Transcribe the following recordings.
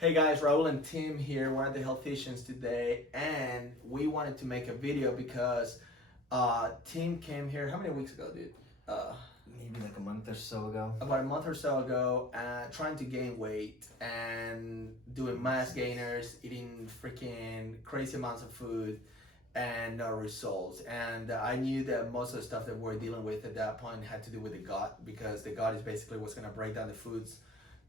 Hey guys, Raul and Tim here. We're at the Healthicians today, and we wanted to make a video because Tim came here. How many weeks ago, dude? Maybe like a month or so ago. About a month or so ago, trying to gain weight and doing mass gainers, eating freaking crazy amounts of food, and no results. And I knew that most of the stuff that we're dealing with at that point had to do with the gut, because the gut is basically what's going to break down the foods,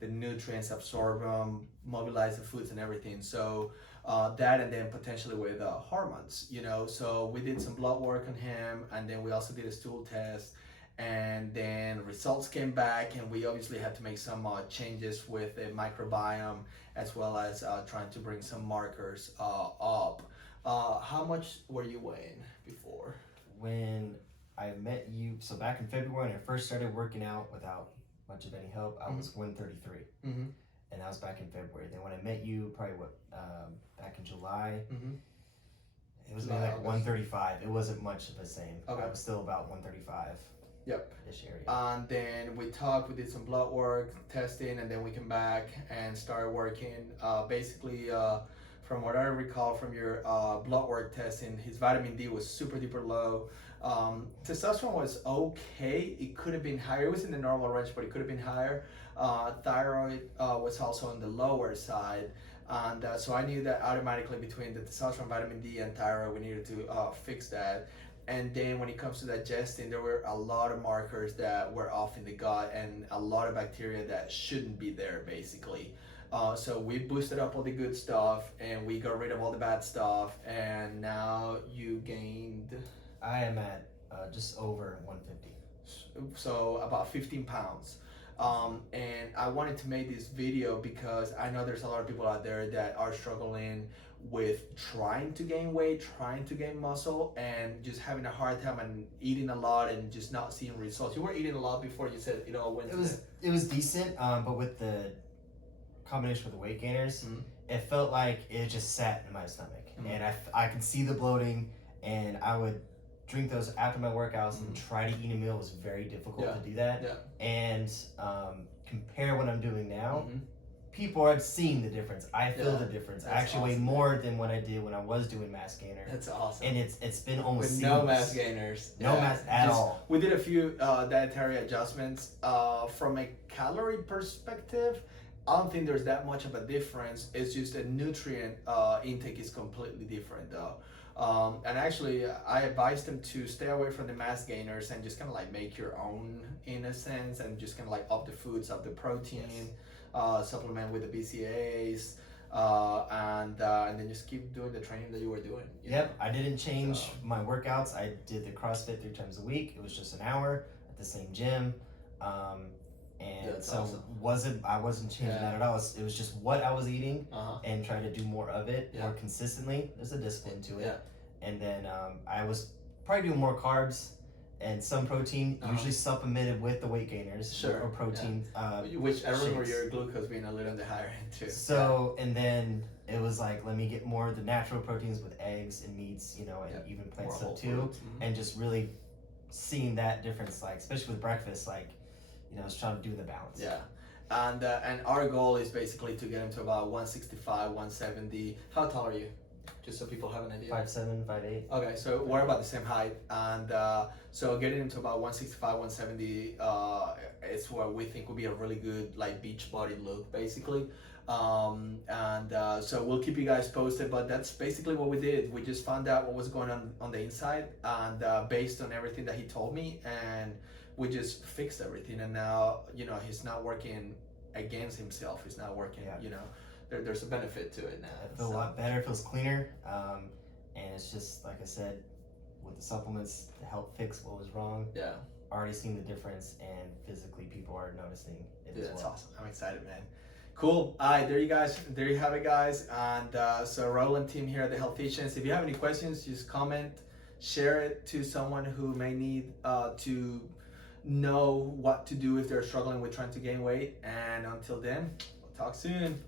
the nutrients, absorb them, mobilize the foods and everything. So that, and then potentially with hormones, So we did some blood work on him, and then we also did a stool test, and then results came back, and we obviously had to make some changes with the microbiome, as well as trying to bring some markers up. How much were you weighing before? When I met you, so back in February when I first started working out without much of any help, I was 133. Mm-hmm. And that was back in February. Then when I met you, probably back in July, it was maybe like 135. It wasn't much of the same. Okay. I was still about 135. Yep. Ish area. And then we talked, we did some blood work, testing, and then we came back and started working. Basically, from what I recall from your blood work testing, his vitamin D was super duper low. Testosterone was okay. It could have been higher. It was in the normal range, but it could have been higher. Thyroid was also on the lower side. And so I knew that automatically between the testosterone, vitamin D, and thyroid, we needed to fix that. And then when it comes to digesting, there were a lot of markers that were off in the gut, and a lot of bacteria that shouldn't be there, basically. So we boosted up all the good stuff, and we got rid of all the bad stuff, and now you gained... I am at just over 150. So about 15 pounds. And I wanted to make this video because I know there's a lot of people out there that are struggling with trying to gain weight, trying to gain muscle, and just having a hard time and eating a lot and just not seeing results. You were eating a lot before you said it all went. It was decent, but with the combination with the weight gainers, it felt like it just sat in my stomach, and I could see the bloating, and I would drink those after my workouts and try to eat a meal. It was very difficult to do that. And compare what I'm doing now, people are seeing the difference. I feel the difference. I actually weigh more than what I did when I was doing mass gainer. That's awesome. And it's been almost with seamless. No mass gainers. No mass at all. We did a few dietary adjustments. From a calorie perspective, I don't think there's that much of a difference. It's just the nutrient intake is completely different though. And actually, I advised them to stay away from the mass gainers and just kind of like make your own, in a sense, and just kind of like up the foods, up the protein, supplement with the BCAAs, and then just keep doing the training that you were doing. Yep, I didn't change my workouts. I did the CrossFit 3 times a week. It was just an hour at the same gym. And so awesome. I wasn't changing that at all. It was just what I was eating and trying to do more of it more consistently. There's a discipline to it. And then I was probably doing more carbs and some protein, usually supplemented with the weight gainers or protein. Which I remember your glucose being a little on the higher end too. So, and then it was like, let me get more of the natural proteins with eggs and meats, and even plant stuff too. And just really seeing that difference, like, especially with breakfast, like, I was trying to do the balance. Yeah. And our goal is basically to get him to about 165, 170. How tall are you? Just so people have an idea. 5'7", 5'8". Okay, so we're about the same height, and so getting him to about 165, 170 is what we think would be a really good like beach body look, basically. So we'll keep you guys posted, but that's basically what we did. We just found out what was going on the inside, and based on everything that he told me, and we just fixed everything. And now he's not working against himself. He's not working. There's a benefit to it now. I feel a lot better. It feels cleaner, and it's just like I said, with the supplements to help fix what was wrong. Yeah, already seeing the difference, and physically people are noticing it as well. That's awesome. I'm excited, man. Cool. All right, there you have it, guys. And so Roland team here at the Healthicians. If you have any questions, just comment, share it to someone who may need to know what to do if they're struggling with trying to gain weight. And until then, we'll talk soon.